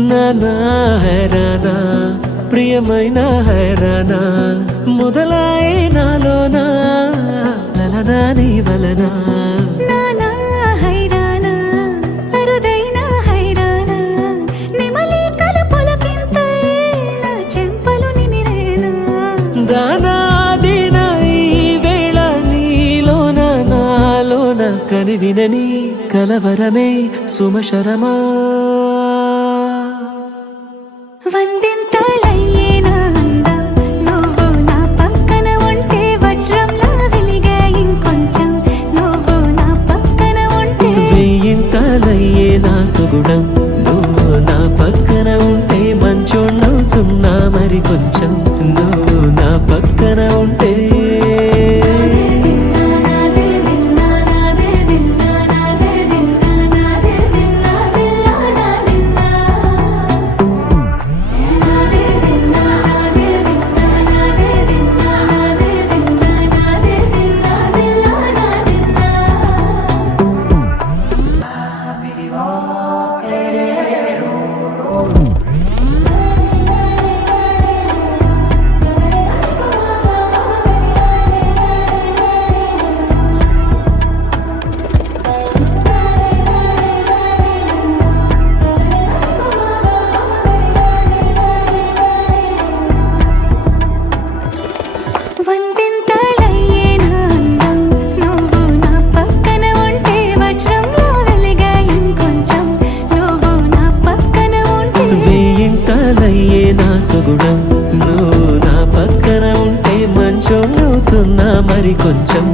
నానా హైరానా ప్రియమైన హైరానా మొదలాయే నాలోనా లలనా నీ వలనా నానా హైరానా అరుదైన హైరానా నెమలి కలుపులకింతై నా చెంపలు నిమిరేనా దానా దినా ఈ వేళ నీలోన నాలోన కనివినని కలవరమే సుమశరమా వందింతలయ్యే నా అందం నువ్వు నా పక్కన ఉంటే వజ్రంలా వెలిగే ఇంకొంచెం నువ్వు నా పక్కన ఉంటే వెయ్యింతలయ్యే నా సుగుణం నువ్వు నా పక్కన ఉంటే మంచోళ్ళవుతున్నా మరి కొంచెం నువ్వు నా పక్కన ఉంటే వందింతలయ్యే నా అందం నువ్వు నా పక్కన ఉంటే వజ్రంలా వెలిగే ఇంకొంచెం నువ్వు నా పక్కన ఉంటే వెయ్యింతలయ్యే నా సుగుణం నువ్వు నా పక్కన ఉంటే మంచోళ్ళవుతున్నా మరి కొంచెం